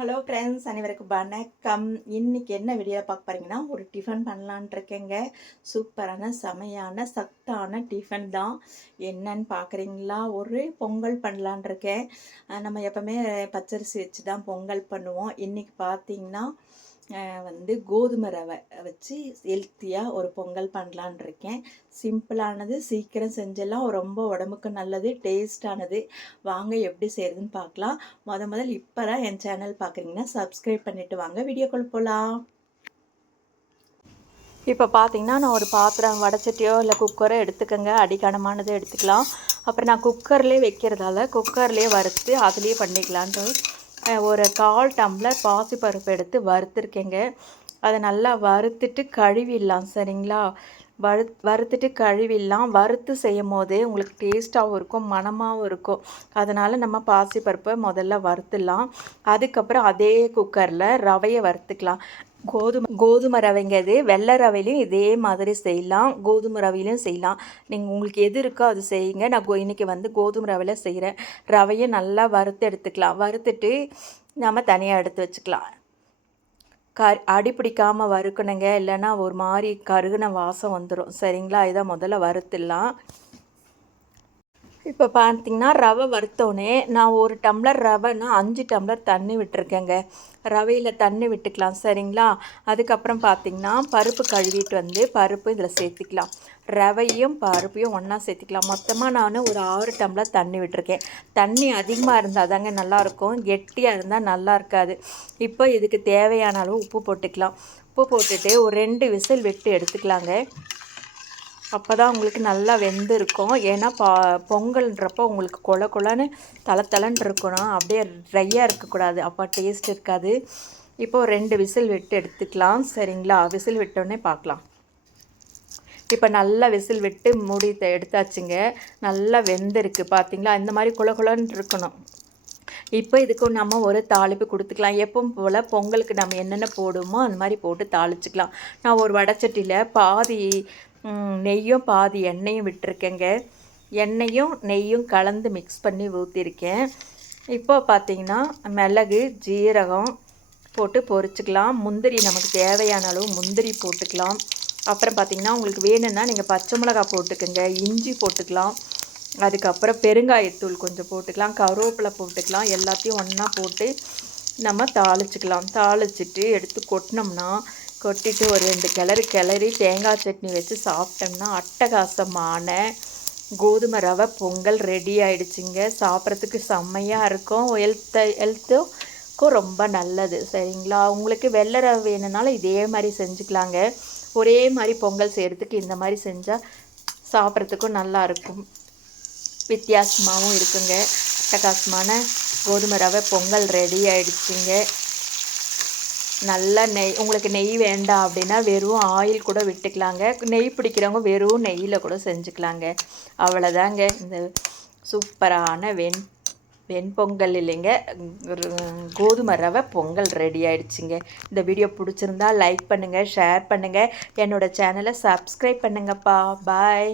Hello friends, அனைவருக்கும் வணக்கம். இன்றைக்கி என்ன வீடியோ பார்க்க போகிறீங்கன்னா, ஒரு டிஃபன் பண்ணலான் இருக்கேங்க. சூப்பரான செமையான சத்தான டிஃபன் தான். என்னன்னு பார்க்குறீங்களா? ஒரு பொங்கல் பண்ணலான் இருக்கேன். நம்ம எப்போவுமே பச்சரிசி வச்சு தான் பொங்கல் பண்ணுவோம். இன்றைக்கி பார்த்தீங்கன்னா கோதுமை ரவை வச்சு ஹெல்த்தியாக ஒரு பொங்கல் பண்ணலான் இருக்கேன். சிம்பிளானது, சீக்கிரம் செஞ்சிடலாம், ரொம்ப உடம்புக்கு நல்லது, டேஸ்டானது. வாங்க எப்படி செய்கிறதுன்னு பார்க்கலாம். முதல் இப்போ தான் என் சேனல் பார்க்குறீங்கன்னா சப்ஸ்கிரைப் பண்ணிவிட்டு வாங்க, வீடியோக்குள்ள போகலாம். இப்போ பார்த்தீங்கன்னா நான் ஒரு பாத்திரம், வடைச்சட்டியோ இல்லை குக்கரோ எடுத்துக்கோங்க. அடிக்கனமானதை எடுத்துக்கலாம். அப்புறம் நான் குக்கர்லேயே வைக்கிறதால குக்கர்லேயே வறுத்து அதுலேயே பண்ணிக்கலான்ட்டு ஒரு 1/4 டம்ளர் பாசிப்பருப்பு எடுத்து வறுத்துருக்கேங்க. அதை நல்லா வறுத்துட்டு கழுவிடலாம், சரிங்களா? வறுத்துட்டு கழுவிடலாம். வறுத்து செய்யும் போதே உங்களுக்கு டேஸ்ட்டாகவும் இருக்கும், மணமாகவும் இருக்கும். அதனால் நம்ம பாசிப்பருப்பை முதல்ல வறுத்துடலாம். அதுக்கப்புறம் அதே குக்கரில் ரவையை வறுத்துக்கலாம். கோதுமை ரவைங்க. இது வெள்ளை ரவையிலையும் இதே மாதிரி செய்யலாம், கோதுமை ரவையிலையும் செய்யலாம். நீங்கள் உங்களுக்கு எது இருக்கோ அது செய்யுங்க. நான் இன்றைக்கி கோதுமை ரவையில் செய்கிறேன். ரவையை நல்லா வறுத்து எடுத்துக்கலாம். வறுத்துட்டு நம்ம தனியாக எடுத்து வச்சுக்கலாம். அடி பிடிக்காமல் வறுக்கணுங்க, இல்லைன்னா ஒரு மாதிரி கருகுன வாசம் வந்துடும், சரிங்களா? இதை முதல்ல வறுத்துடலாம். இப்போ பார்த்திங்கன்னா ரவை வறுத்தோடனே நான் 1 டம்ளர் ரவைன்னா 5 டம்ளர் தண்ணி விட்டுருக்கேங்க. ரவையில் தண்ணி விட்டுக்கலாம், சரிங்களா? அதுக்கப்புறம் பார்த்திங்கன்னா பருப்பு கழுவிட்டு பருப்பு இதில் சேர்த்துக்கலாம். ரவையும் பருப்பையும் ஒன்றா சேர்த்துக்கலாம். மொத்தமாக நான் ஒரு 6 டம்ளர் தண்ணி விட்டுருக்கேன். தண்ணி அதிகமாக இருந்தால் தாங்க நல்லாயிருக்கும், கெட்டியாக இருந்தால் நல்லா இருக்காது. இப்போ இதுக்கு தேவையான அளவு உப்பு போட்டுக்கலாம். உப்பு போட்டுட்டு ஒரு 2 விசில் விட்டு எடுத்துக்கலாங்க. அப்போ தான் உங்களுக்கு நல்லா வெந்திருக்கும். ஏன்னா பொங்கல்ன்றப்போ உங்களுக்கு கொலன்னு தளன்னு இருக்கணும், அப்படியே ட்ரையாக இருக்கக்கூடாது, அப்போ டேஸ்ட் இருக்காது. இப்போது 2 விசில் விட்டு எடுத்துக்கலாம், சரிங்களா? விசில் விட்டோடனே பார்க்கலாம். இப்போ நல்லா விசில் விட்டு மூடி எடுத்தாச்சுங்க. நல்லா வெந்திருக்கு பார்த்தீங்களா? இந்த மாதிரி குலன்னு இருக்கணும். இப்போ இதுக்கு நம்ம ஒரு தாளிப்பு கொடுத்துக்கலாம். எப்பவும் போல் பொங்கலுக்கு நம்ம என்னென்ன போடுமோ அந்த மாதிரி போட்டு தாளிச்சிக்கலாம். நான் ஒரு வடைச்சட்டியில் பாதி நெய்யும் பாதி எண்ணெயும் விட்டுருக்கேங்க. எண்ணெயும் நெய்யும் கலந்து மிக்ஸ் பண்ணி ஊற்றிருக்கேன். இப்போ பார்த்திங்கன்னா மிளகு, ஜீரகம் போட்டு பொரிச்சிக்கலாம். முந்திரி, நமக்கு தேவையான அளவு முந்திரி போட்டுக்கலாம். அப்புறம் பார்த்திங்கன்னா உங்களுக்கு வேணும்னா நீங்கள் பச்சை மிளகா போட்டுக்கோங்க, இஞ்சி போட்டுக்கலாம். அதுக்கப்புறம் பெருங்காயத்தூள் கொஞ்சம் போட்டுக்கலாம், கருவேப்பிலை போட்டுக்கலாம். எல்லாத்தையும் ஒன்றா போட்டு நம்ம தாளிச்சிக்கலாம். தாளிச்சிட்டு எடுத்து கொட்டினோம்னா, கொட்டிட்டு ஒரு 2 கிளறி தேங்காய் சட்னி வச்சு சாப்பிட்டோம்னா அட்டகாசமான கோதுமை ரவை பொங்கல் ரெடி ஆகிடுச்சிங்க. சாப்பிட்றதுக்கு செம்மையாக இருக்கும், ஹெல்த்துக்கும் ரொம்ப நல்லது, சரிங்களா? உங்களுக்கு வெள்ளை ரவை வேணுனாலும் இதே மாதிரி செஞ்சுக்கலாங்க. ஒரே மாதிரி பொங்கல் செய்கிறதுக்கு இந்த மாதிரி செஞ்சால் சாப்பிட்றதுக்கும் நல்லாயிருக்கும், வித்தியாசமாகவும் இருக்குங்க. அட்டகாசமான கோதுமை ரவை பொங்கல் ரெடி ஆகிடுச்சிங்க. நல்லா நெய், உங்களுக்கு நெய் வேண்டாம் அப்படின்னா வெறும் ஆயில் கூட விட்டுக்கலாங்க. நெய் பிடிக்கிறவங்க வெறும் நெய்யில் கூட செஞ்சுக்கலாங்க. அவ்வளோதாங்க, இந்த சூப்பரான வெண்பொங்கல் இல்லைங்க, கோதுமை ரவை பொங்கல் ரெடி ஆகிடுச்சிங்க. இந்த வீடியோ பிடிச்சிருந்தா லைக் பண்ணுங்கள், ஷேர் பண்ணுங்கள், என்னோடய சேனலை சப்ஸ்கிரைப் பண்ணுங்கப்பா. பாய்.